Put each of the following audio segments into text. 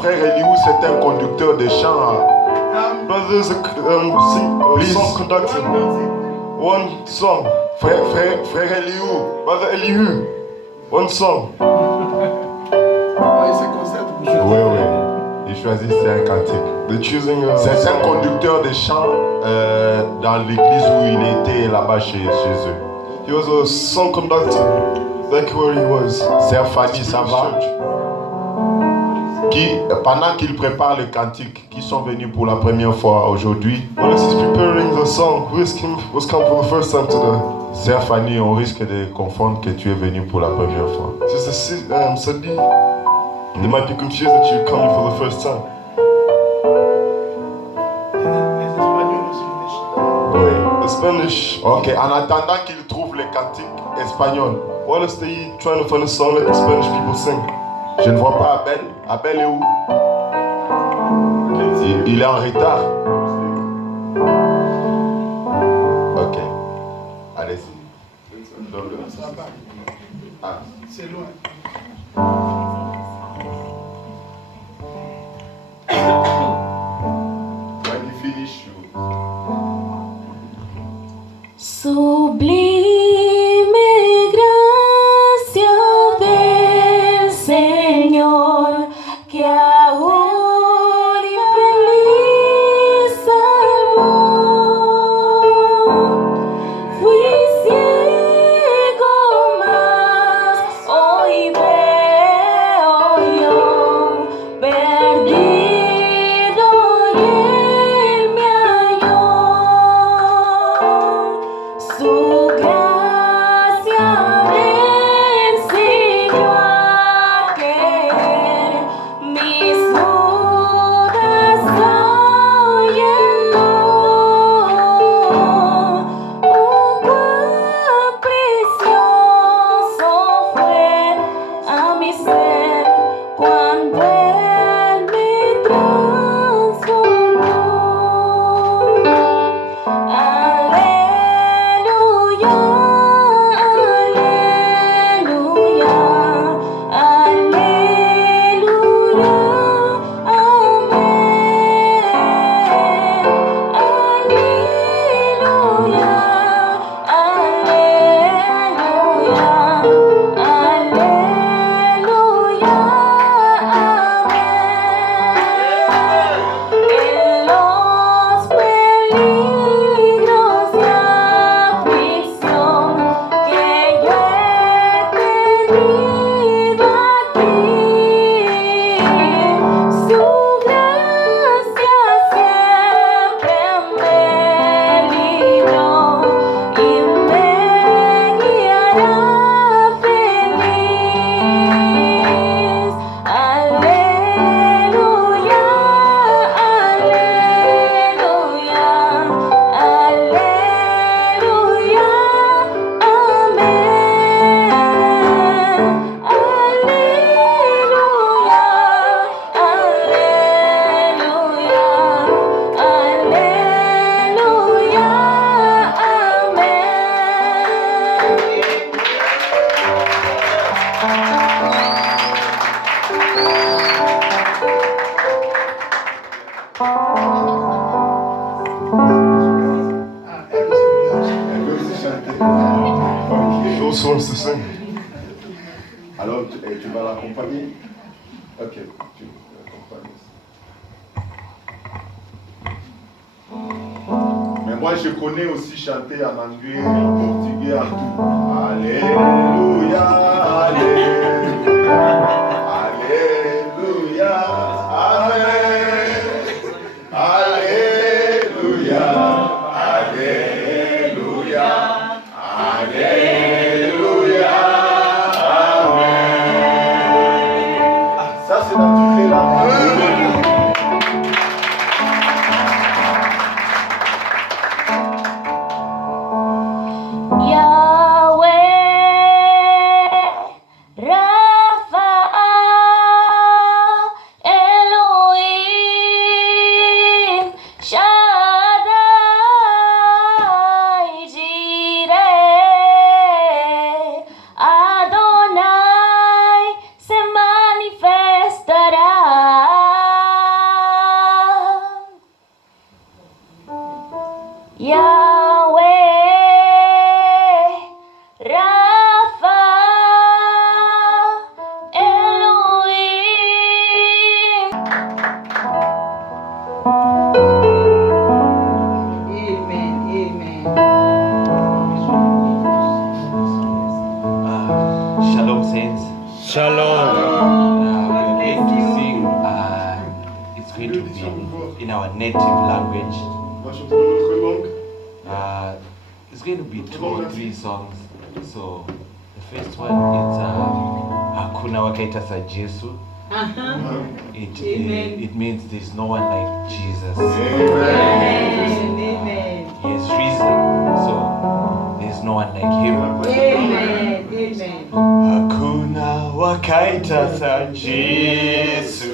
Frère Eliou, c'est un conducteur de chant. Brother is a song conductor. One song. Frère Eliou. Brother Elihu. One song. Oui. Il choisit un cantique. C'est un conducteur de chant dans l'église où il était là-bas chez eux. He was a song conductor. That's where he was. Sœur Fanny, ça va? Pendant qu'ils préparent le cantique, qui sont venus pour la première fois aujourd'hui. While he's preparing the song, who was come for the first time today? Sœur Fanny, on risque de confondre que tu es venu pour la première fois. Sister Sadi, they might be confused that you're coming for the first time. Oui. Spanish. Ok, en attendant qu'ils trouvent le cantique espagnol. While they trying to find a song that the Spanish people sing. Je ne vois pas Abel. Abel est où? Il est en retard. Ok. Allez-y. Ah. C'est loin. When you finish, Sublime gracia del Señor, que ahora y feliz salvó. Fui ciego, mas hoy She also wants to sing. Alors, tu vas l'accompagner? Ok, tu l'accompagnes. Mais moi, je connais aussi chanter en anglais, en portugais, en tout. Alléluia, Alléluia, Alléluia, Amen. Alléluia, Alléluia, Alléluia, Amen. Ça, c'est dans toutes les langues. In our native language. It's going to be 2 or 3 songs. So the first one is Hakuna Wakaita Sa Jesu. It means there's no one like Jesus. Amen. He has risen, so there's no one like him. Amen. Hakuna Wakaita Sa Jesu.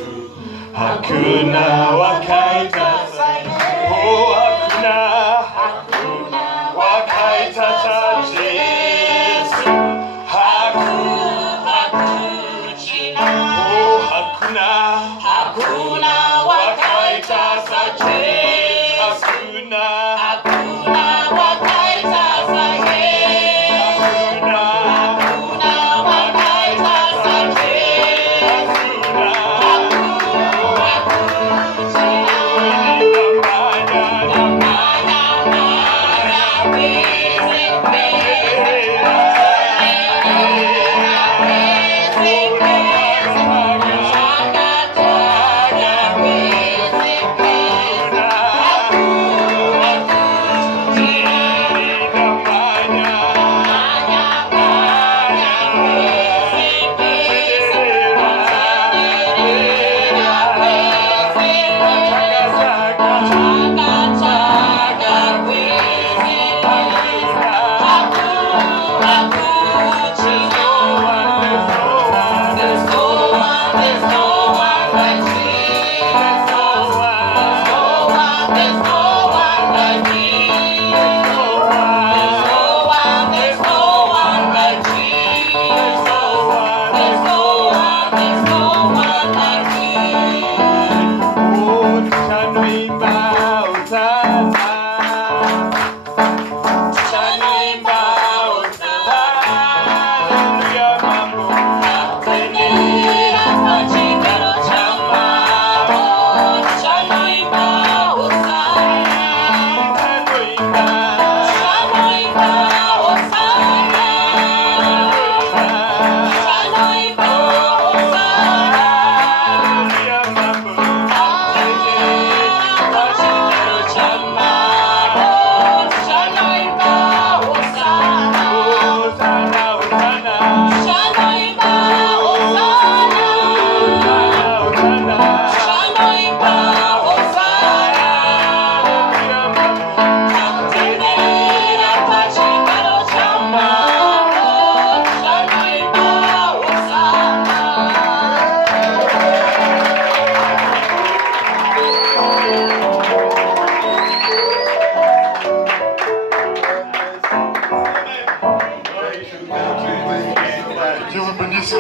Hakuna Wakaita Sa Jesu. Oh, Hakuna Wakaita Sa Jesu. Hakuna Wakaita Sa Jesu. Hakuna Wakaita Sa Jesu.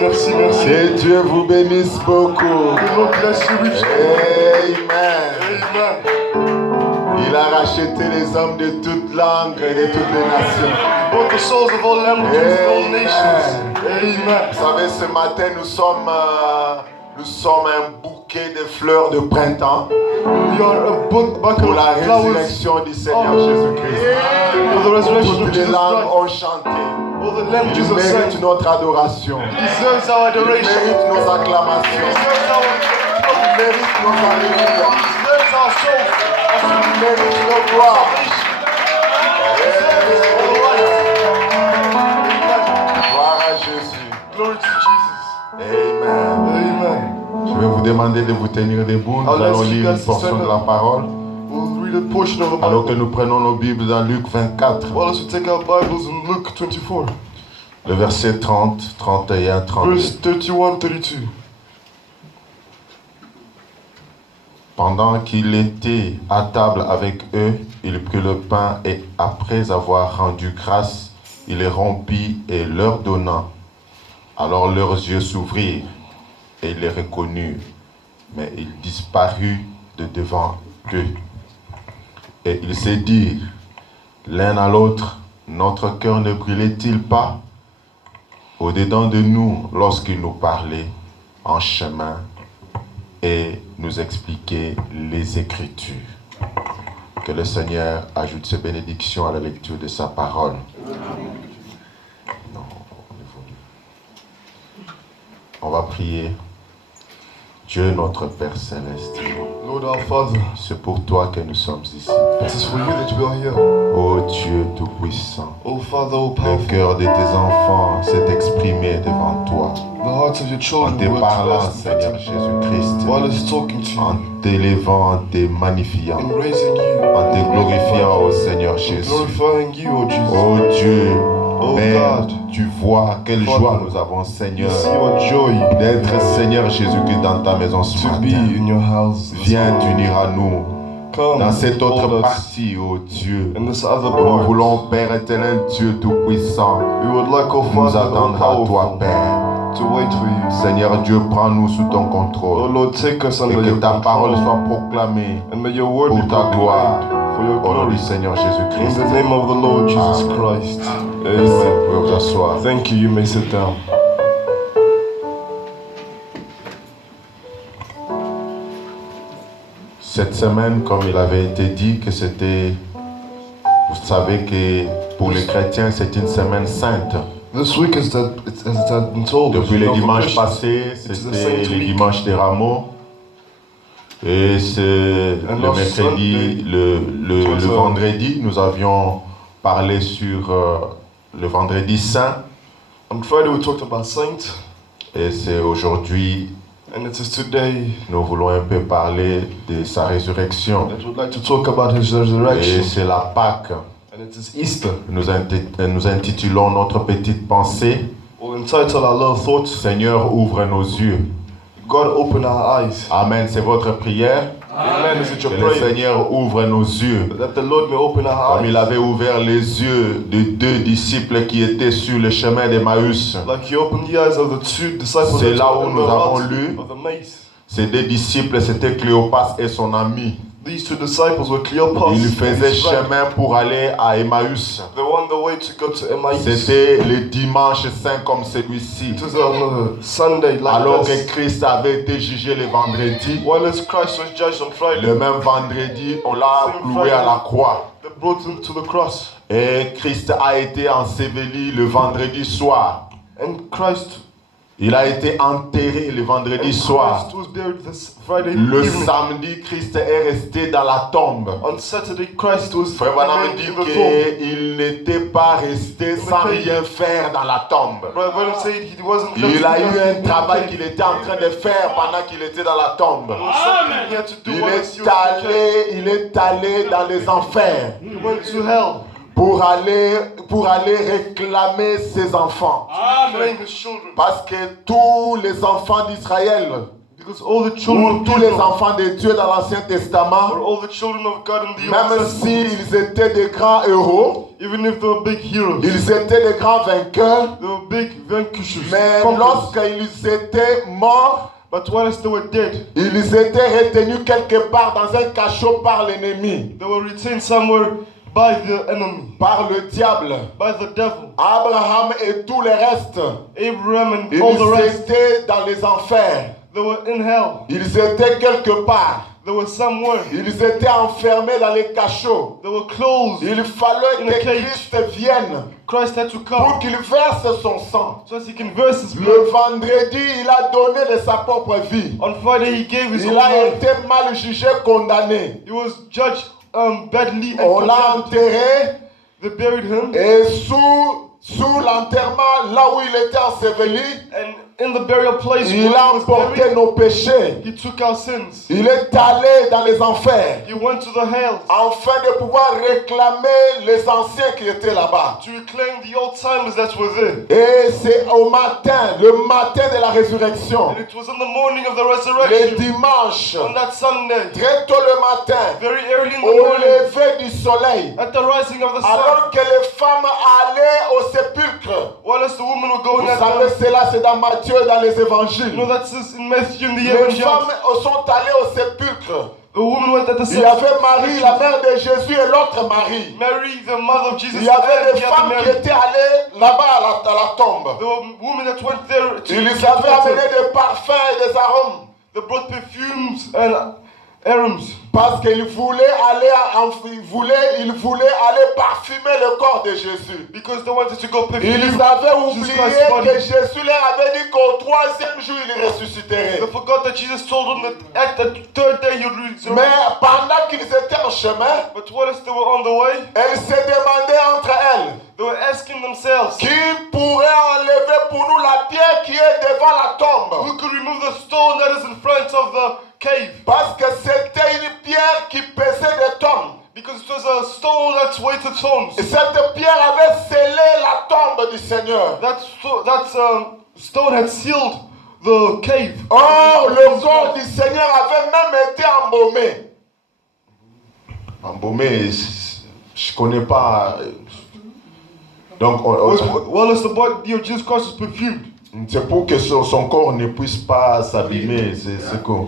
Merci. Que Dieu vous bénisse beaucoup. The Lord bless you richly. Amen. racheté les hommes de toutes langues et de toutes les nations. Brought the souls of all languages and all nations. Amen. Vous savez, ce matin, nous sommes un bouquet de fleurs de printemps We are a book bucket pour la of flowers. résurrection du Seigneur Jésus-Christ. For the resurrection of Toutes les Jesus langues Christ. ont chanté. All the Il languages of mérite saints. notre adoration. He deserves our Il adoration. mérite nos He acclamations. deserves our Il mérite nos alléluia. He deserves our soul. Il mérite nos gloires. Gloire à Jésus. Glory to Jesus. Amen. Amen. Je vais vous demander de vous tenir debout. Nous I'll allons ask you lire guys une to portion stand de up. la parole. We'll read a portion of the Alors que Bible. nous prenons nos Bibles dans Luc 24, While we take our Bibles in Luke 24, le verset 30, 31, 32. verse 31, 32. Pendant qu'il était à table avec eux, il prit le pain et après avoir rendu grâce, il les rompit et leur donna. Alors leurs yeux s'ouvrirent et ils les reconnurent, mais il disparut de devant eux. Et ils se dirent l'un à l'autre, notre cœur ne brûlait-il pas au-dedans de nous lorsqu'il nous parlait en chemin et nous expliquer les Écritures. Que le Seigneur ajoute ses bénédictions à la lecture de sa parole. Non, on va prier. Dieu notre Père Céleste, Lord our Father, c'est pour toi que nous sommes ici. it is for you that we are here. Ô Dieu Tout-Puissant, Oh Father, oh le powerful, cœur de tes enfants s'est exprimé devant toi. the hearts of your En children te were parlant, expressed Seigneur Jésus-Christ. while it's talking to En you, t'élevant, en te magnifiant, in raising you, en te glorifiant, ô Seigneur in Jésus. glorifying you, oh Jesus. Oh Dieu, Oh Père, God, tu vois quelle Father, joie nous avons, you Seigneur, see our joy d'être, Seigneur Jésus-Christ, dans ta maison ce to be matin. in your house. Viens t'unir à nous Come, dans cette autre hold us partie, ô Dieu. in this other Nous part. voulons, Père éternel, Dieu Tout-Puissant, We would like, oh nous Father, attendre oh à toi, powerful, Père. to wait for you. Seigneur Dieu, prends-nous sous ton Oh contrôle Lord, take us et under que your ta parole control, soit proclamée and may your word pour be ta gloire. proclaimed for your Au nom glory. du Seigneur In Jésus-Christ. the name of the Lord Jesus Amen. Christ. Merci. Amen. Vous pouvez vous asseoir. Thank you. You may sit down. Cette semaine, comme il avait été dit, que c'était, vous savez que pour les chrétiens, c'est une semaine sainte. This week, as it has been told, Depuis you les know, for dimanches Christians, passés, is a c'était saint les week. dimanches des rameaux. Et c'est And le last mercredi, Sunday, le it was, vendredi, nous avions parlé sur le vendredi saint. On Friday, we talked about saints, Et c'est aujourd'hui, and it is today nous voulons un peu parler de sa résurrection. that we'd like to talk about his Et resurrection. c'est la Pâque. And it is Easter. Nous intitulons notre petite pensée, We'll entitle our little thoughts, Seigneur, ouvre nos yeux. God open our eyes. Amen, c'est votre prière. Amen. Is it Que your le prayer? Seigneur ouvre nos yeux. That the Lord may open our Comme il eyes. avait ouvert les yeux de deux disciples qui étaient sur le chemin d'Emmaüs. Like he opened the eyes of the two disciples C'est that là were où on nous the avons route lu. of the maze. Ces deux disciples, c'était Cléopas et son ami. These two disciples were Cleopas Ils and faisaient his friend. chemin pour aller à Emmaüs. They were on the way to go to Emmaus. C'était le dimanche saint comme celui-ci. It was on a Sunday like Alors this. que Christ avait été jugé le vendredi, While as Christ was judged on Friday, le même vendredi, on l'a cloué à la croix. they brought him to the cross. Et Christ a été enseveli le vendredi soir. And Christ, Il a été enterré le vendredi soir. Christ was buried this Friday Le evening. samedi, Christ est resté dans la tombe. On Saturday, Christ was Frère Branham remained dit in the tomb. qu'il n'était pas resté sans rien faire dans la tombe. Brother Branham said he wasn't Il a eu un left travail qu'il était en train de faire pendant qu'il était dans la tombe. something he had to do Il while he est was in il est allé dans les enfers He went to hell. pour aller réclamer ses enfants. Claim his children. Parce que tous les enfants d'Israël, Because all the children ou of tous les Israel, enfants de Dieu dans l'Ancien Testament, or all the children of God in the Old même Testament, s'ils étaient des grands héros, even if they were big heroes, ils étaient des grands vainqueurs, they were big vanquishers. mais conquerors. lorsqu'ils étaient morts, But while they were dead, ils étaient retenus quelque part dans un cachot par l'ennemi, they were retained somewhere by the enemy, par le diable. by the devil. Abraham et tout le reste, Abraham and all the ils rest, étaient dans les enfers. they were in hell. Ils étaient quelque part. They were somewhere. Ils étaient enfermés dans les cachots. They were closed. Il fallait In a que cage. Christ vienne Christ had to pour come qu'il verse son sang. so as he can verse his Le blood. vendredi, il a donné de sa propre vie. On Friday he gave his own Il a life. été mal jugé, condamné. He was judged badly and On l'a condemned. enterré They buried him, et sous l'enterrement, là où il était enseveli, and in the burial place where il a he was emporté buried, nos péchés. he took our sins. Il est allé dans les enfers He went to the hells afin de pouvoir réclamer les anciens qui étaient là-bas. to reclaim the old timers that were there. Et c'est au matin, le matin de la résurrection, And it was in the morning of the le resurrection, dimanche, on that Sunday, très tôt le matin, very early in the au morning, lever du soleil, at the rising of the sun, alors que les femmes allaient au sépulcre. while as the women were Vous going at savez, them, cela c'est dans Matthieu et dans les you know évangiles. that's in Matthew in the Les Evangelists. femmes sont allées au sépulcre. The woman went at the Il y avait Marie, la mère de Jésus, et l'autre Marie. Mary, the mother of Jesus, Il y avait and des the other femmes qui Mary. étaient allées là-bas à la tombe. There were women that went there to Ils avaient amené des parfums et des arômes. They brought perfumes and arms Parce qu'ils voulaient ils voulaient aller parfumer le corps de Jésus. because they wanted to go perfume. Ils avaient Jesus oublié Christ's body. que Jésus leur avait dit qu'au troisième jour il ressusciterait. They forgot that Jesus told them that at the third day you'd resurrect. Mais pendant qu'ils étaient en chemin, But whilst they were on the way, elles se demandaient entre elles, they were asking themselves, qui pourrait enlever pour nous la pierre qui est devant la tombe? who could remove the stone that is in front of the cave? Parce que c'était une pierre qui pesait des tonnes. Because it was a stone that weighed tons. Et cette pierre avait scellé la tombe du Seigneur. That stone had sealed the cave. Or, le corps du Seigneur avait même été embaumé. Embaumé, je connais pas. Donc, Well, as the body of Jesus Christ was perfumed. c'est pour que son corps ne puisse pas s'abîmer. C'est quoi?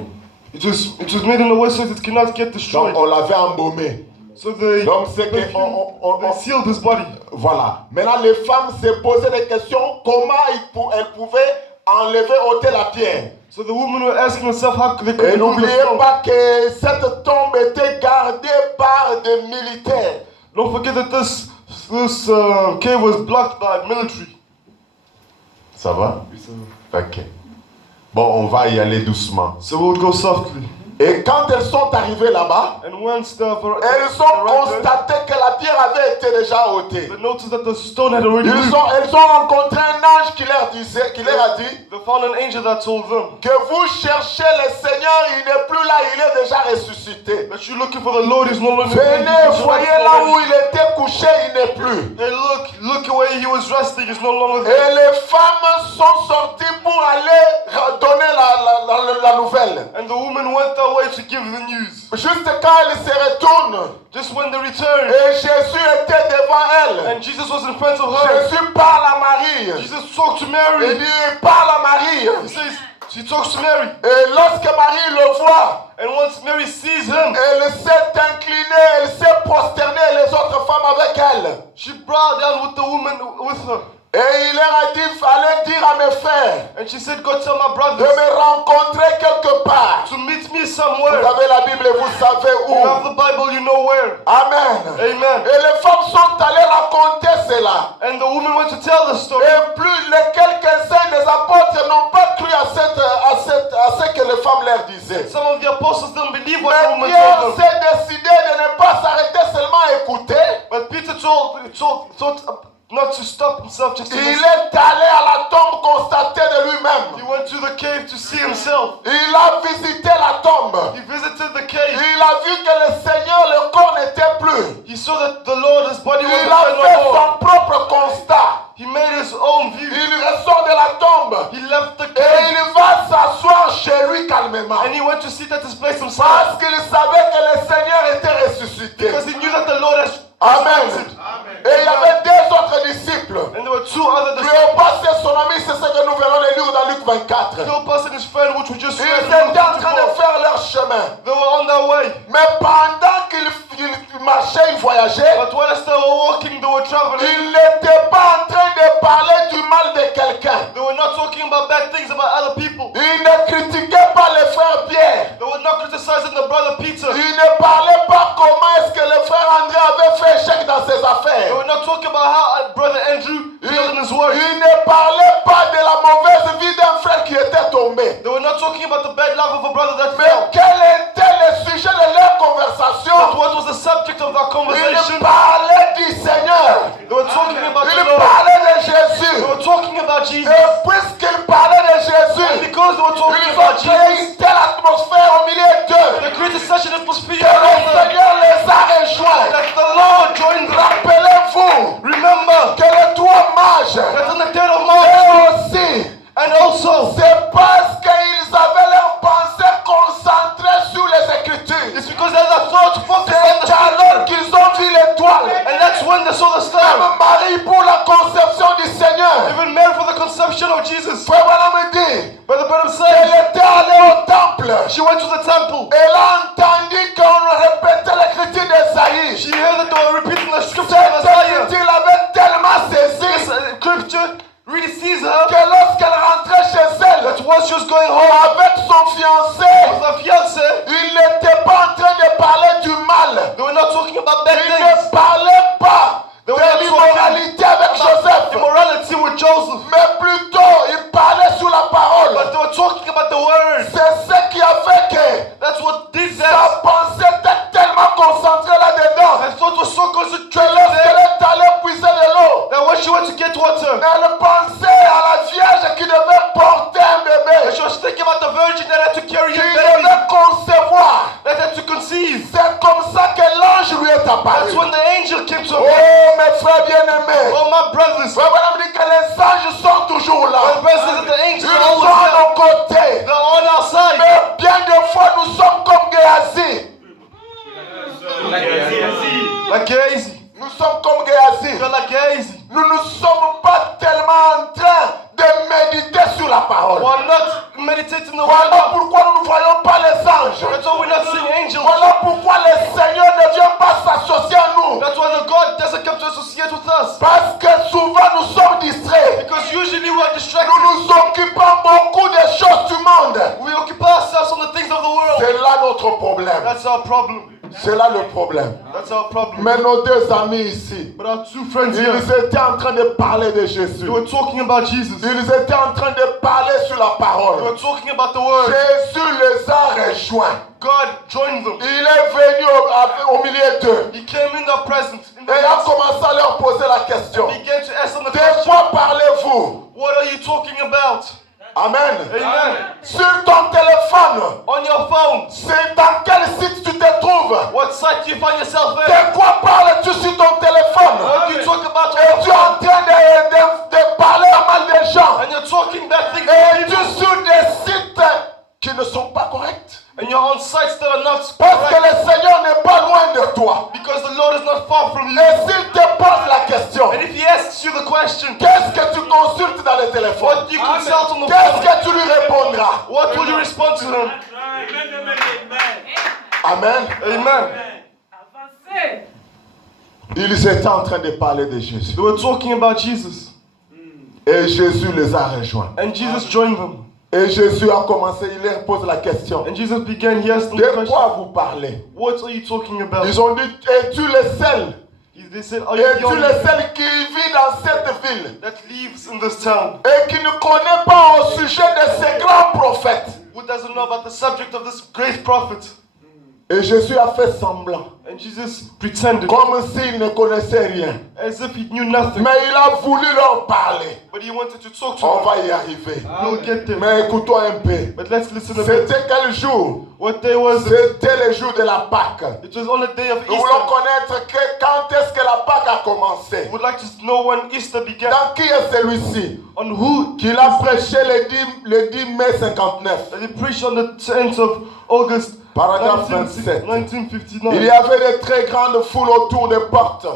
It was made in a way so that it cannot get Donc, destroyed. on l'avait embaumé. So they, Donc, c'est que they sealed his body. voilà. Maintenant, les femmes se posaient des questions. Comment elles pouvaient enlever, ôter la pierre? So the women were asking themselves how they could Et remove the n'oubliez stone. pas que cette tombe était gardée par des militaires. Don't forget that this cave was blocked by military. Ça va? Ok. Bon, on va y aller doucement. So we would go softly. Et quand elles sont arrivées là-bas, And once elles ont constaté que la pierre avait été déjà ôtée. they noticed that the stone had already moved. Elles ont rencontré un ange qui leur a dit They found an angel that told them que vous cherchez le Seigneur, il n'est plus là, il est déjà ressuscité. that you're looking for the Lord is no longer Venez, voyez là où il était couché, il n'est plus. Hey, look where he was resting is no longer there. Et les femmes sont sorties pour aller donner la nouvelle. And the woman went away to give the news. Juste quand elles se retournent, Just when they returned, et Jésus était devant elles. and Jesus was in front of her, Jésus parle à Marie. Jesus talked to Il Mary. dit, parle à Marie. He says, she talks to Mary. Et lorsque Marie le voit, And once Mary sees him, elle s'est inclinée, elle s'est prosternée, et les autres femmes avec elle. she bowed down with the woman with her. Et il leur a dit, allez dire à mes frères And she said, go tell my de brothers me rencontrer quelque part. to meet me Vous somewhere. avez la Bible et vous savez You have où. the Bible, you know where. Amen. Amen. Et les femmes sont allées raconter cela. And the woman went to tell the story. Et plus les quelques-uns des apôtres n'ont pas cru à ce que les femmes leur disaient. Some of the apostles didn't believe what the Mais woman Pierre told them. s'est décidé de ne pas s'arrêter seulement à écouter. But Peter thought not to stop himself just to Il listen. est allé à la tombe constater de He lui-même. went to the cave to see himself. Il a visité la tombe. He visited the cave. Il a vu que le Seigneur, le corps n'était plus. He saw that the Lord, his body was Il a no fait more. son propre constat. He made his own view. Il ressort de la tombe. He left the Et cave il va s'asseoir chez lui calmement. and he went to sit at his place himself Parce qu'il savait que le Seigneur était ressuscité. because he knew that the Lord has Amen. resurrected. Et il y avait deux autres disciples. And there were two other disciples. Cléopas et son ami, c'est ce que nous venons de lire dans Luc 24. Philip and his friend, which we just Ils read, étaient en train de 24, faire leur chemin. they were on their way. Mais pendant qu'ils marchaient, ils voyageaient, But whilst they were walking, they were traveling. ils n'étaient pas en train de parler du mal de quelqu'un. They were not talking about bad things about other people. Ils ne critiquaient pas le frère Pierre. They were not criticizing the brother Peter. Ils ne parlaient pas comment est-ce que le frère André avait fait échec dans ses They affaires. were not talking about how brother Andrew failed in his work. Ils ne parlaient pas de la mauvaise vie d'un frère qui était tombé. They were not talking about the bad life of a brother that Mais fell. quel était le sujet de leur But conversation? what was the subject of that Ils conversation? parlaient du Seigneur. They were talking about the Ils Lord. parlaient de They Jésus. were talking about Jesus. Et puisqu'ils parlaient de And Jésus, because they were talking ils ont about créé Jesus, une telle atmosphère au milieu d'eux they created such an atmosphere que le around them Seigneur les a rejoints. that the Lord joined them. Rappelez-vous Remember que les trois mages, that on the dead of et March, aussi, and also, c'est parce qu'ils avaient leur pensée concentrée sur les Écritures. it's because they had a thought focused on the C'est alors qu'ils ont vu l'étoile. and that's when they saw the star. Même Marie pour la conception du Seigneur. Even Mary for the conception of Jesus. Frère Branham me dit, Brother Branham elle said était allée au temple. she went to the temple. Elle a entendu qu'on répétait l'écriture d'Esaïe. She heard that they were repeating the scripture Cette of Isaiah. écriture l'avait tellement This saisie scripture really sees her que lorsqu'elle rentrait chez elle that once she was going home avec son fiancé, with her fiance, il n'était pas en train de parler du mal. they were not talking about bad Il ne things. parlait pas They de were not l'immoralité avec talking about Joseph, immorality with Joseph, mais plutôt il parlait sur la but parole. they were talking about the word. C'est ce qui a fait que That's what did sa that. pensée était tellement concentrée là-dedans Her thought was so que concentrated lorsqu'elle there est allée puiser de l'eau, that when she went to get water, elle pensait à la Vierge qui devait porter un and bébé, she was thinking about the virgin that had to carry qui a baby, devait concevoir. that had to conceive. C'est comme ça que l'ange lui est That's apparu. when the angel came to Oh, her. mes frères bien-aimés, Oh, my brothers. Frère Branham dit que les anges sont toujours My là. brothers says that the Ils angels sont are à always there. nos côtés. They're on our side. Mais bien de fois, nous sommes comme Géasi. Like Gazy. Nous sommes comme Géasi. You're like Gazy. Nous ne sommes pas tellement en train de méditer sur la parole. We're not meditating the Voilà word. pourquoi nous ne voyons pas les anges. That's why we're not seeing angels. Voilà pourquoi le Seigneur ne vient pas s'associer à nous. That's why the God doesn't come to associate with us. Parce que souvent nous sommes distraits. Because usually we are distracted. Nous nous occupons beaucoup des choses du monde. We occupy ourselves on the things of the world. C'est là notre problème. That's our problem. C'est là le problème. That's our problem. Mais nos deux amis ici, But our two friends here, ils étaient en train de parler de Jésus. they were talking about Jesus. They Ils étaient en train de parler sur la were parole. talking about the word. Jésus les a rejoints. God joined them. Il est venu au milieu d'eux. He came in their presence. In Et their il a midst. commencé à leur poser la question. He began to ask them the De question. quoi parlez-vous? What are you talking about? Amen. Amen. Sur ton téléphone, On your phone. c'est dans quel site tu te trouves? What site do you find yourself in? De quoi parles-tu sur ton téléphone? What do you talk about on Et your tu es en phone? train de parler à mal des gens. And you're talking bad things Et about tu es people. sur des sites qui ne sont pas corrects. And you're on sites that are not Parce que correct. le Seigneur n'est pas loin de toi. Because the Lord is not far from you. Et s'il te pose la question, And if He asks you the question, qu'est-ce que tu consultes dans le téléphone? what do you consult on the Qu'est-ce phone? que tu lui répondras? What will you respond to Him? Amen. Amen. Ils étaient en train de parler de Jésus. They were talking about Jesus. Et Jésus les a rejoints. And Jesus joined them. Et Jésus a commencé, il leur pose la question. And Jesus began, He asked them the De question, quoi vous parlez? what are you talking about? Ils ont dit, es-tu le seul? They said, are you the Es-tu only le seul qui vit dans cette ville? that lives in this town? Et qui ne connaît pas au sujet de ces grands prophètes? Who doesn't know about the subject of this great prophet? Et Jésus a fait semblant, And Jesus pretended comme s'il ne connaissait rien. as if He knew nothing. Mais il a voulu leur parler. But He wanted to talk to On them. va y arriver. We'll get there. Mais écoutons un peu. But let's listen a bit. C'était quel jour? What day was it? C'était le jour de la Pâque. It was on the day of Nous voulons Easter. connaître quand est-ce que la Pâque a commencé. We would like to know when Easter began. Dans qui est celui-ci? On who Qu'il a prêché le 10 mai 59. that He preached on the 10th of August Paragraphe 27. 1959. Il y avait de très grandes foules autour des portes.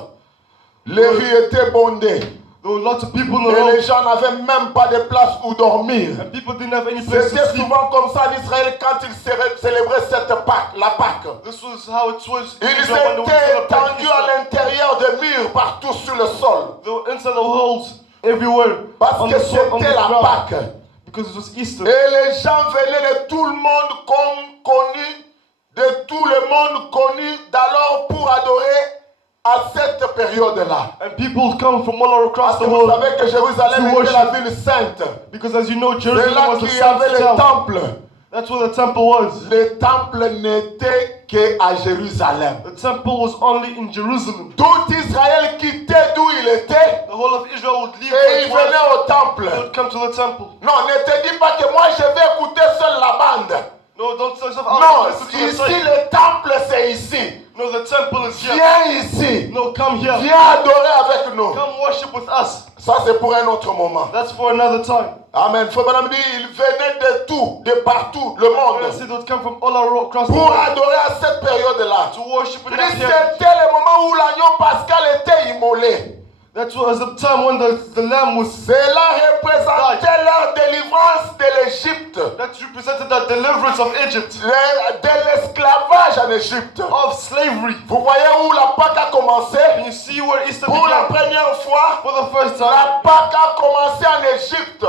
Les rues étaient bondées. There were lots of people in the Et les road, gens n'avaient même pas de place où dormir. and people didn't have any place to C'était sleep. souvent comme ça en Israël quand ils célébraient cette Pâque, la Pâque. This was how it was. Ils Israel when they would étaient celebrate étendus à Easter. l'intérieur des murs, partout sur le sol. They were inside the holes everywhere Parce on que the c'était la ground Pâque. because it was Easter. Et les gens venaient de tout le monde connu, de tout le monde connu d'alors pour adorer à cette période-là. And people come from all across Parce the que vous world savez que Jérusalem to était la worship. ville sainte. because, as you know, C'est Jerusalem là was the qu'il y avait saint le town. temple. That's where the temple was. Le temple n'était qu'à Jérusalem. The temple was only in Jerusalem. Tout Israël quittait d'où il était The whole of Israel would leave et where il it was. venait au temple. They would come to the temple. Non, ne te dis pas que moi je vais écouter seul la bande. No, don't say yourself. Non, Listen to the ici song. le temple c'est ici. No, the temple is here. Viens ici. No, come here. Viens adorer avec nous. Come worship with us. Ça c'est pour un autre moment. That's for another time. Amen. Frère Branham dit, il venait de tout, de partout, le And I monde, said they would come from all across the pour world adorer à cette période-là. to worship in Il that dit, period. c'était le moment où l'agneau pascal était immolé. That was the time when the lamb was. Cela représentait leur délivrance de l'Égypte, That represented the deliverance of Egypt, de l'esclavage en Égypte. of slavery. Vous voyez où la Pâque a commencé? And you see where Easter Pour la began. première fois, For the first time, la Pâque a commencé en Égypte.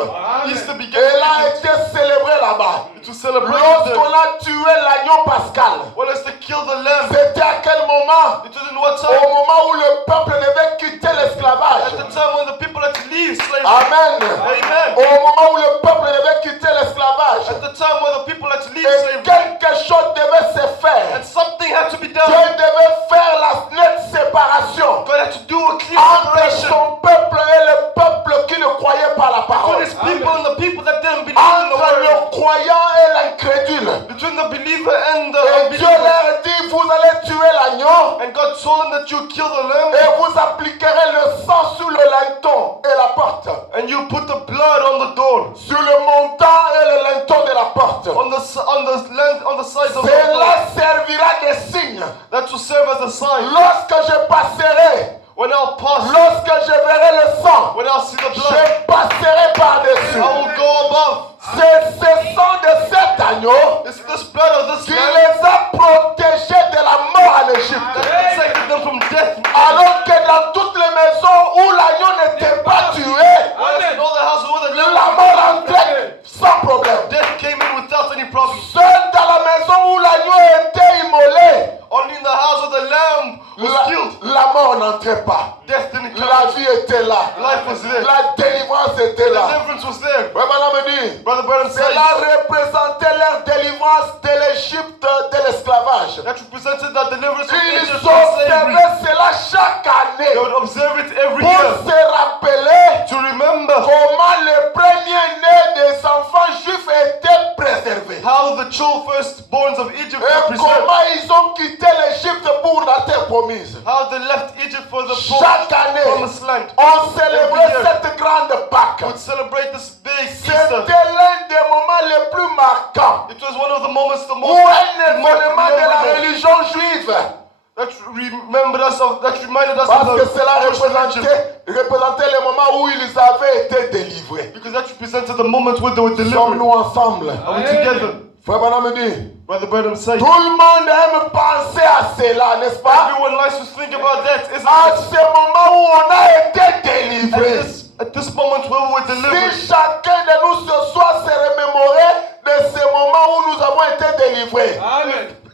Easter began Elle a in Egypt. été célébrée là-bas. To celebrate Lorsqu'on the. a tué l'agneau pascal, When it's to kill the lamb, c'était à quel moment? it was in what Au time? moment où le peuple devait quitter l'esclavage. At the time when the people had to leave slavery. Amen. Amen. Au moment où le peuple devait quitter l'esclavage. At the time when the people had to leave Et slavery. quelque chose devait se faire. And something had to be Dieu done. devait faire la nette séparation God had to do a clear entre separation son peuple et le peuple qui ne croyait pas la between parole. his people and the people that didn't believe in the Entre word. le croyant et l'incrédule. Between the believer and the Et Dieu unbeliever. leur dit, vous allez tuer l'agneau And God told them that you kill the lamb et vous appliquerez le sang sur le linteau et la porte. and you put the blood on the door, Sur le montant et le linteau de la porte. on the land, on the sides of the Cela door. servira de signe. That will serve as a sign. Lorsque je passerai, When I'll pass, lorsque je verrai le sang, when I'll see the blood, je passerai par-dessus. I will go above. C'est ce sang de cet agneau It's this blood of this qui lamb les a protégés de la mort en Égypte. that protected them from death. Alors que dans toutes les maisons où l'agneau n'était pas tué, Whereas in all the houses where the la lamb mort entrait sans problème. death came in without any problem. Seul dans la maison où l'agneau était immolé, Only in the house of the lamb was killed. la mort n'entrait pas. Death didn't come. La vie était là. Life was there. La délivrance était là. Deliverance was there. Ouais, madame dit, Brother Branham says cela représentait leur délivrance de l'Égypte, de l'esclavage. that represented the deliverance of Ils Egypt from slavery. observaient cela chaque année They would observe it every pour year se rappeler to remember comment les premiers-nés des enfants juifs étaient préservés. how the firstborns of Egypt were Et preserved. comment ils ont quitté l'Égypte pour la terre promise. How they left Egypt for the Chaque année, promised land. on célébrait Every year. cette grande Pâque. Would celebrate this big C'était Easter. l'un des moments les plus marquants It was one of the moments, the ou most un événement de la memorable religion juive. that remembered us of, that reminded us Parce of que the cela Jewish religion. représentait le moment où ils avaient été délivrés. Because that represented the moment when they were delivered. Sommes-nous ensemble? Are we together? Frère Branham dit, Brother Branham said, tout le monde aime penser à cela, n'est-ce pas? everyone likes to think about that, isn't À it? ce moment où on a été délivré. At this moment where we were delivered, Si chacun de nous ce soir se remémorait de ce moment où nous avons été délivrés.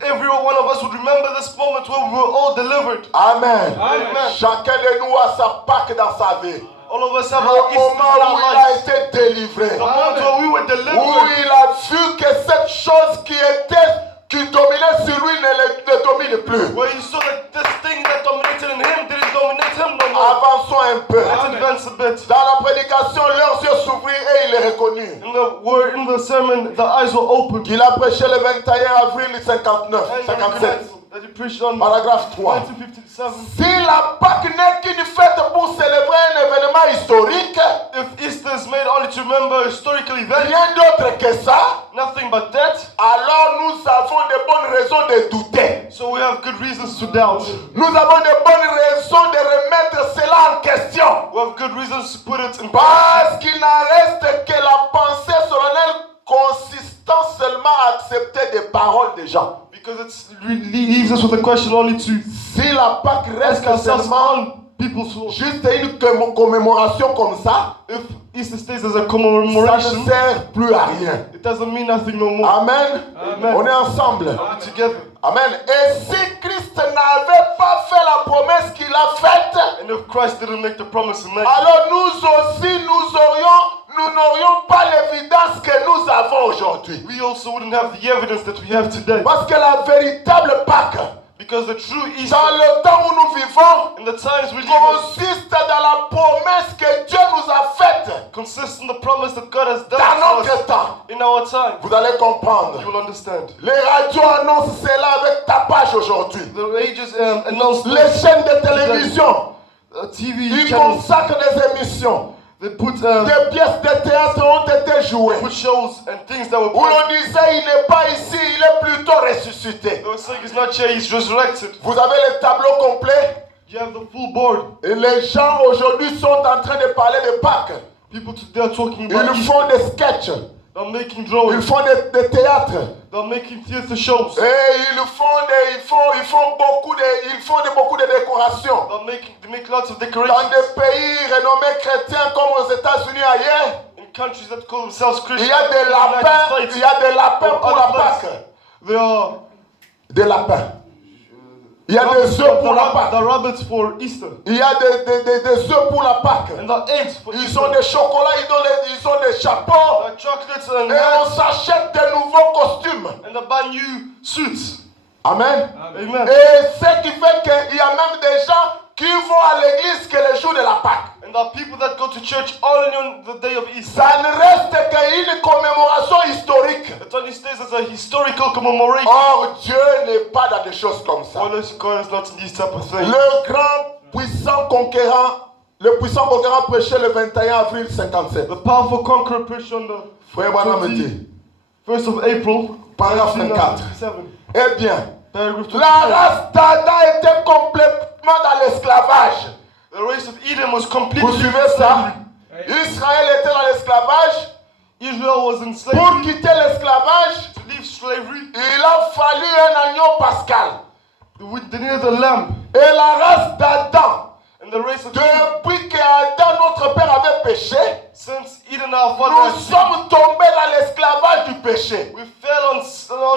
every one of us would remember this moment where we were all delivered. Amen. Amen. Chacun de nous a sa Pâque dans sa vie. All of us have Le our Easter moment in où our il a lives. été délivré. The moment where we were Où delivered, il a vu que cette chose qui dominait sur lui ne domine plus. where you saw that this thing that dominated in him didn't dominate him no more. Avançons un peu. Let's advance a bit. Dans la prédication, leurs yeux s'ouvrirent et il est reconnu. In the word, in the sermon, the eyes were opened. Qu'il a prêché le 21 avril 59, And you 57. recognize that he preached on Paragraphe 3. 1957. Si la Pâque n'est qu'une fête pour célébrer un événement historique, If Easter is made only to remember a historical event, rien d'autre que ça, nothing but that, alors nous avons de bonnes raisons de douter. So we have good reasons to doubt. Nous avons de bonnes raisons de remettre cela en question. We have good reasons to put it in Parce qu'il n'en reste que la pensée solennelle consistant seulement à accepter des paroles des gens. because it leaves us with a question only to Si la Pâque reste ask ourselves seulement on people's souls. juste une commémoration comme ça, If Easter stays as a ça commemoration, ne sert plus à rien. it doesn't mean nothing no more. Amen. Amen. On est ensemble. We're together. Amen. Et si Christ n'avait pas fait la promesse qu'il a faite, And if Christ didn't make the promise in alors nous aussi nous n'aurions pas l'évidence que nous avons aujourd'hui. we also wouldn't have the evidence that we have today. Parce que la véritable Pâque, Because the true Easter, dans le temps où nous vivons, in the times we live in, consiste dans la promesse que Dieu nous a faite consists in the promise that God has done dans to notre us temps. in our time. Vous allez comprendre. You will understand. Les radios annoncent cela avec tapage aujourd'hui. The rages announced Les chaînes de télévision, TV ils channels. consacrent des émissions. They put Des pièces de théâtre ont été jouées. shows and things that were Où l'on disait il n'est pas ici, il est plutôt ressuscité. They were saying he's not here, he's resurrected. Vous avez le tableau complet. You have the full board. Et les gens aujourd'hui sont en train de parler de Pâques. People today are talking about Ils Easter. font des sketchs. They're making Ils drawings. font des théâtres. They're making theater shows. Et ils font beaucoup de décorations. They make lots of Dans decorations. des pays renommés chrétiens comme aux États-Unis ailleurs, In countries that call themselves il Christian, y a des lapins, il y a des lapins pour la Pâque. There are Des lapins. Il y a des œufs pour la Pâque. the rabbits for Easter. Il y a des œufs pour la Pâque. And the eggs for Ils Easter. ont des chocolats, ils ont des chapeaux. The chocolates and Et on hats. s'achète de nouveaux costumes. And the brand new suits. Amen. Amen. Et ce qui fait qu'il y a même des gens qui vont à l'église que le jour de la Pâque. And there are people that go to church only on the day of Easter. Ça ne reste qu'une commémoration historique. It only stays as a historical commemoration. Or, Dieu n'est pas dans des choses comme ça. God is not in these type of things. Le puissant conquérant prêchait le 21 avril 57. The powerful conqueror preached on the Frère Branham dit, 1st of April, paragraphe 24. 1957. Eh bien, Paragraph 24. la race d'Adam était complètement dans l'esclavage. The race of Edom was Vous completely suivez ça? Israël était dans l'esclavage. Israel was in slavery. Pour quitter l'esclavage, To leave slavery, il a fallu un agneau pascal. they needed a lamb. Et la race d'Adam, And the race of Edom, depuis qu'Adam, notre père, avait péché, since Eden our father nous had sinned, sommes tombés dans l'esclavage du péché. we fell on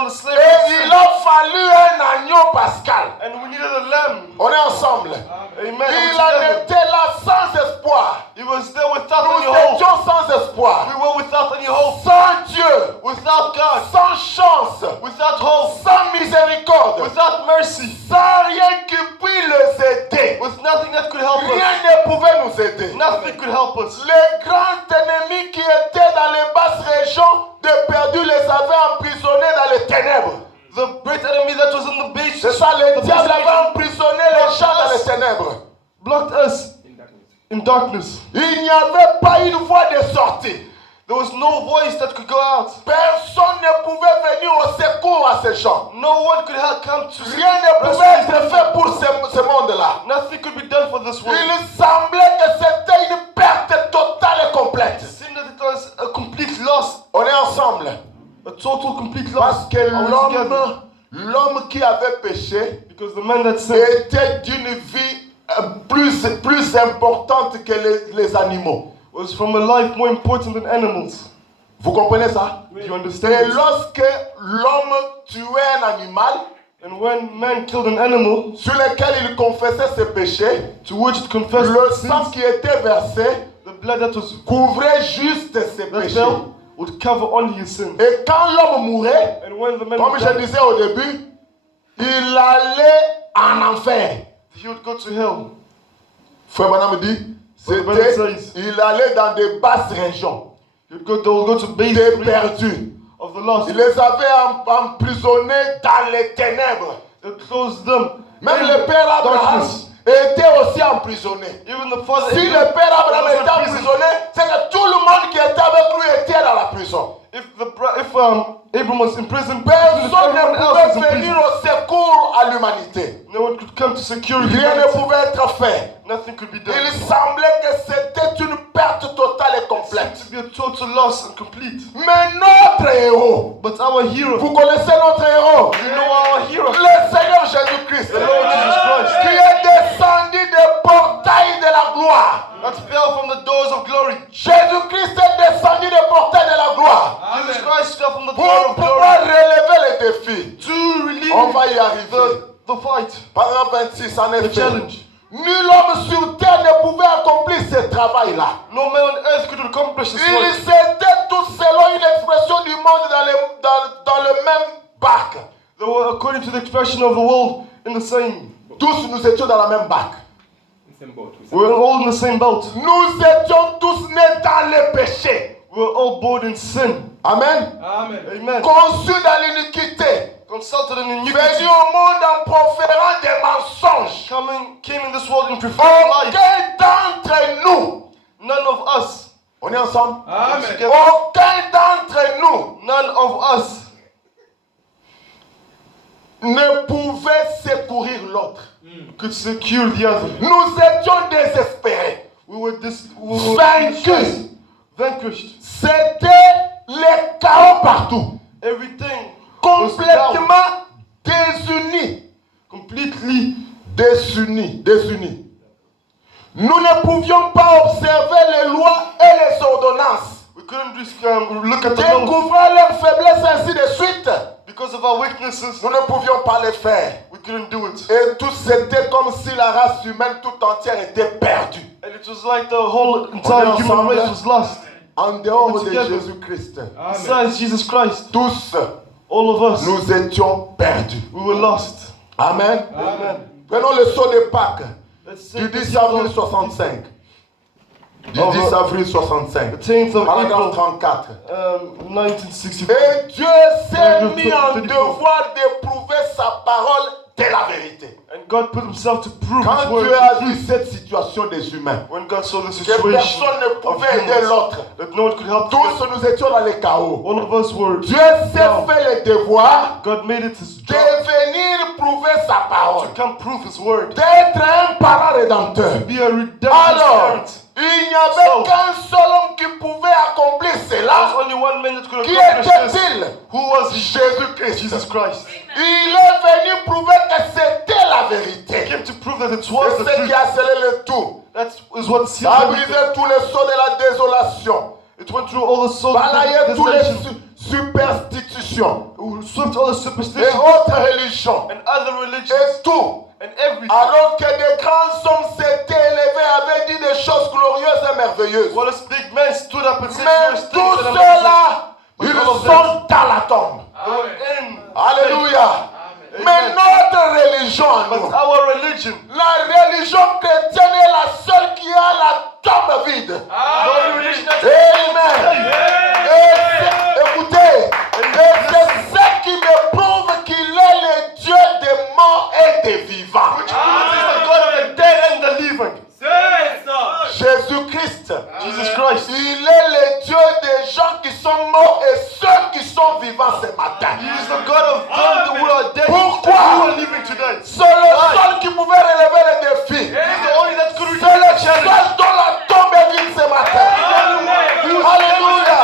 the slavery Et of il sin. a fallu un agneau pascal. And we needed a lamb. On est ensemble. Amen. Il We're en together. était là sans espoir. He was there without Nous any hope. étions sans espoir. We were without any hope. Sans Dieu. Without God. Sans chance. Without hope. Sans miséricorde. Without mercy. Sans rien qui puisse les aider. With nothing that could help us. Rien ne pouvait nous aider. Nothing could help us. Les grands ennemis qui étaient dans les basses régions de perdu les avaient emprisonnés dans les ténèbres. The great enemy that was in the beach, C'est ça, le the diable beach avait emprisonné les gens dans les ténèbres. blocked us in darkness. Il n'y avait pas une voie de sortie. There was no voice that could go out. Personne ne pouvait venir au secours à ces gens. No one could help come to Rien ne pouvait être fait pour ce monde-là. Nothing could be done for this world. Il semblait que c'était une perte totale et complète. It seemed that it was a complete loss. On est ensemble. A total complete loss. Parce que Are we together? l'homme qui avait péché Because the man that sinned était d'une vie plus importante que les animaux. was from a life more important than animals. Vous comprenez ça? Do you understand? Et it? lorsque l'homme tuait un animal And when man killed an animal, sur lequel il confessait ses péchés, to which it confessed le its sang sins, qui était versé the blood that was couvrait juste ses that péchés. fell would cover only his sin. Et quand l'homme mourait, And when the man comme je died, disais au début, il allait en enfer. he would go to hell. Frère Branham dit, Brother says- il allait dans des basses régions, They would go to base des three perdus. of the lost. Il les avait emprisonnés dans les ténèbres. They closed them. Même in le père Abraham darkness. était aussi emprisonné. Even the father. Si le père Abraham était emprisonné, c'est que tout le monde qui était avec lui était dans la prison. If Abram was in prison, Personne everyone ne else was in pouvait venir prison. au secours à à l'humanité. No one could come to secure Rien ne humanity. pouvait être fait. Nothing could be done. Il semblait que c'était une perte totale et It complète. seemed to be a total loss and complete. Mais notre héros, But our hero, vous connaissez notre héros, you know our hero, le Seigneur Jésus-Christ, the Lord Jesus Christ, qui est descendu des portails de la gloire. that fell from the doors of glory. Jésus-Christ est descendu des portails de la gloire Jesus Christ fell from the door pour of pouvoir glory relever les défis. to relieve On va y arriver. the fight, Paragraphe 26, en the effet. challenge. Nul homme sur terre ne pouvait accomplir ce travail-là. No man on earth could accomplish this Ils work. étaient tous, selon une expression du monde, dans le même bac. They were according to the expression of the world in the same. Tous nous étions dans la même bac. We were all in the same boat. Nous étions tous nés dans le péché. We were all born in sin. Amen. Amen. Conçus dans l'iniquité. Consulted in Venus iniquity. au monde en proférant des mensonges. Came in this world in preferred life. Aucun d'entre nous. None of us. On est ensemble? Together. Aucun d'entre nous None of us ne pouvait secourir l'autre. could secure the other. Nous étions désespérés. We were Vaincus. vanquished. C'était le chaos partout. Everything was down. Complètement désunis. Completely. Désunis. Nous ne pouvions pas observer les lois et les ordonnances. We couldn't just look at the law Découvrant leurs faiblesses ainsi de suite. because of our weaknesses. Nous ne pouvions pas les faire. We couldn't do it. Et tout c'était comme si la race humaine tout entière était perdue. And it was like the whole entire On est human ensemble. race was lost. En dehors de Together. Jésus-Christ. Besides Jesus Christ, Tous, all of us, nous étions perdus. we were lost. Amen. Amen. Prenons le saut de Pâques Let's du take 10 avril 65. Du 10 avril 65. The 10th of Paragraphe April, 34. 1964. Et Dieu s'est mis en devoir d'éprouver sa parole de la vérité. And God put himself to prove his Quand word. Dieu a vu cette situation des humains, When God saw the que situation personne ne of pouvait aider humans, l'autre, that no one could help tous together, nous étions dans le chaos. all of us were Dieu down. s'est fait le devoir God made it his de job venir prouver sa parole, to come prove his word. d'être un parent rédempteur. Be a redemption Alors, parent. il n'y avait qu'un seul homme qui pouvait accomplir There cela. was only one man that could Qui accomplish this. était-il? Who was he? Jésus-Christ. Jesus Christ. Il est venu prouver que c'était la He vérité. came to prove that it C'est was the ce qui truth. a scellé le tout. That is what sealed Ça a everything. brisé tous les sceaux de la désolation. It went through all the souls Balayé of tous les desolation. superstitions Swept all the et superstitions autres religions. and other religions Et tout. and everything. Alors que des grands hommes s'étaient élevés, avaient dit des choses glorieuses et merveilleuses. While this big man stood up and said, Mais "Yours tous things that are ceux-là, But ils all of sont dans la tombe. in." Alléluia. Mais notre religion, à But nous, our religion, la religion chrétienne est la seule qui a la tombe vide. our religion has Amen. Écoutez, et c'est ce qui me prouve qu'il est le Dieu des morts et des vivants. which is the God of the dead and the living. Jésus-Christ, Jesus Christ. il est le Dieu des gens qui sont morts et ceux qui sont vivants ce matin. He is the God of them who are dead Pourquoi? and who are living today. C'est le seul qui pouvait relever les défis. He's the only that could C'est le redeem the seul challenge. dont la tombe est vide ce matin. Alléluia.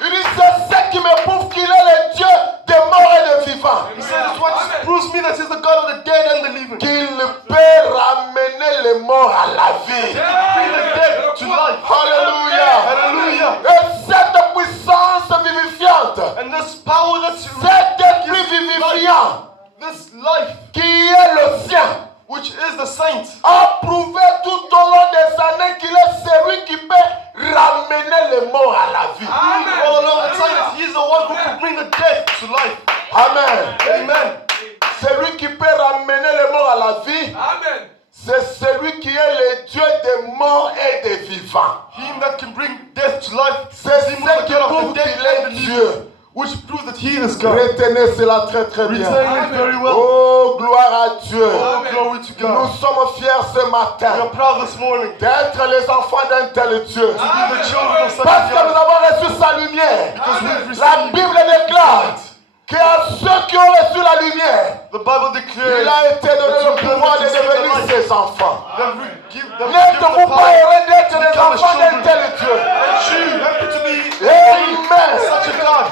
Il dit c'est ce qui me prouve qu'il est le Dieu des morts et des vivants. He said it's what proves me that he's the God of the dead and the living. Qu'il peut ramener les morts à la vie. Bring the dead to life. Alléluia. Hallelujah. Et cette puissance vivifiante, And this power that's cet esprit vivifiant this life, qui est le sien, which is the saint, a prouvé tout au long des années qu'il est celui qui peut ramener les morts à la vie. all along the time that he is the one who can bring the dead to life. Amen. Amen. Celui qui peut ramener les morts à la vie, c'est celui qui est le Dieu des morts et des vivants. Him that can bring death to life. C'est him ce qui the God of prouve the qu'il dead est and the living. Dieu. Which proves that he is God. Retenez cela très très bien. Retain it very well. Oh, gloire à Dieu. Oh, glory to Nous God. sommes fiers ce We are matin proud this morning to d'être les enfants d'un tel Dieu. be the children of such Parce a que nous God. avons reçu sa lumière. Because we've La received Bible déclare qu'à ceux qui ont reçu la lumière, The Bible declares il a été donné le pouvoir de devenir ses enfants. N'êtes-vous the pas heureux d'être to des become a enfants d'un children. tel Dieu? You happy to be Amen. such a God.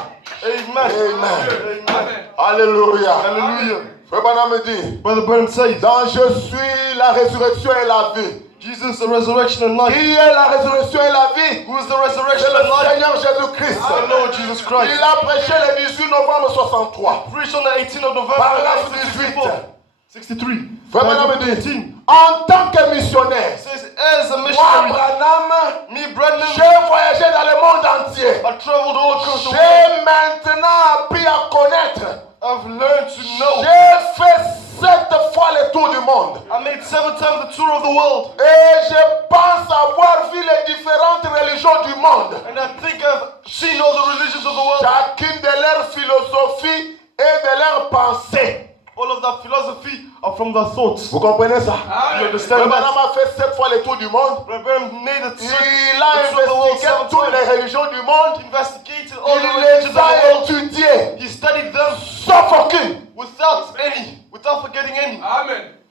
Amen. Amen. Amen. Alléluia. Hallelujah. Frère Branham me dit, Brother Branham says, dans je suis la résurrection et la vie. Jesus, the resurrection and life. Qui est la résurrection et la vie? Who is the C'est resurrection le and life? Seigneur Jésus-Christ. Our Lord Jesus Christ. Il a prêché le 18 novembre 63. Preached on the 18th of November Paragraphe 1964. 63. Frère Branham me Paragraph dit, 18. en tant que missionnaire, Says, as a moi, missionary, Branham, me, Brendan, j'ai voyagé dans le monde entier. I traveled all across the world. J'ai maintenant appris à connaître. I've learned to know. J'ai fait 7 fois le tour du monde. I made 7 times the tour of the world. Et je pense avoir vu les différentes religions du monde. And I think I've seen all the religions of the world. Chacune de leurs philosophies et de leurs pensées. All of that philosophy are from their thoughts. Vous comprenez ça? You Le understand Branham that? a fait 7 fois le tour du monde. Reverend made a Il a investigué toutes les religions du monde. investigated all the Il religions les of the a world. étudiées. He studied them Sauf aucune. without forgetting any.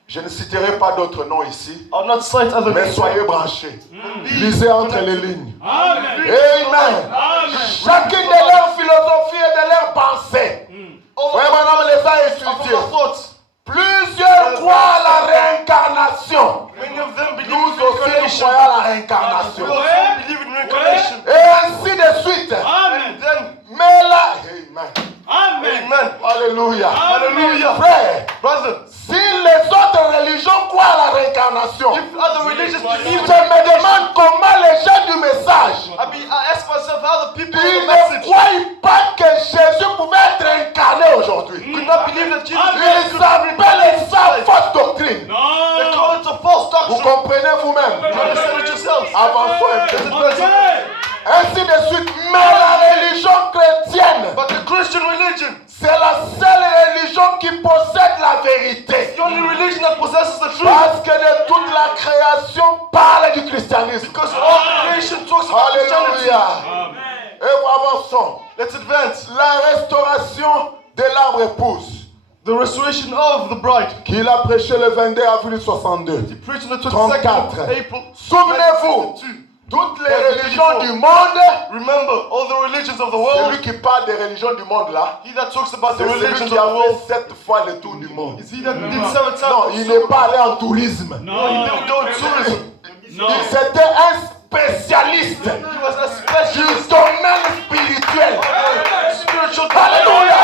Je ne citerai pas d'autres noms ici. I'll not cite other Mais names. soyez branchés. Be Lisez entre les connected. lignes. Read Amen. Chacune de leurs philosophies et de leurs pensées. all Frère of Branham les a them from étudiées. their thoughts. Plusieurs croient à la réincarnation. Many of them believe Nous in aussi nous reincarnation. croyons à la We réincarnation. also believe in reincarnation. Et ainsi de suite. And then, Mais là, Amen. amen. Alléluia. Hallelujah. Frère, Brother, si les autres religions croient à la réincarnation, if other religions je believe in me demande comment les gens du message, I ask myself how the people in ils the ne message croient pas que Jésus pouvait être incarné aujourd'hui. could not believe that Jesus Ils could have been appellent ça fausse doctrine. They call it a false Vous doctrine. comprenez vous-même? You understand it yourselves. Avançons un peu. It's advancing. Ainsi de suite. Mais la religion chrétienne, But the Christian religion, c'est la seule religion qui possède la vérité. the only religion that possesses the truth. Parce que de toute la création parle du christianisme. Because all creation talks about Christianity. Alléluia. Et avançons. Let's advance. La restauration de l'arbre épouse The restoration of the bride. qu'il a prêché le 22 avril 62. He preached on the 22nd of 34. April. Souvenez-vous, 1962. toutes les religions du monde, Remember, all the religions of the celui world, qui parle des religions du monde là, he that talks about the c'est celui religions of qui a the world, fait 7 fois le tour du monde. is he that did 7 times. Non, il n'est pas allé en tourisme. No, he didn't go in tourism. C'était un spécialiste He was a du specialist. domaine spirituel. Spiritual. Alléluia.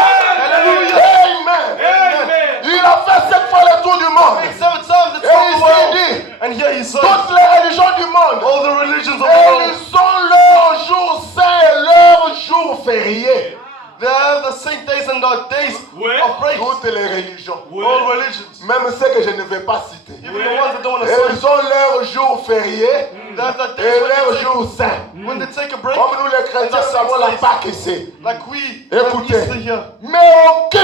Hallelujah. Amen. Il a fait 7 fois le tour du monde. 7 times the Et tour of the ici world. il dit, And here he says, toutes les religions du monde, all the religions of the world, ils ont leur jour saint et leur jour férié. they have the saint days and the days of break. Toutes les religions. All religions. Même ceux que je ne vais pas citer. Even the ones that don't want to Ils say. ont leur jour férié They have the et days leur when they jour saint. take, when they take a break. Comme nous les chrétiens savons la Pâque ici. Like we Écoutez. have Easter here. Mais aucun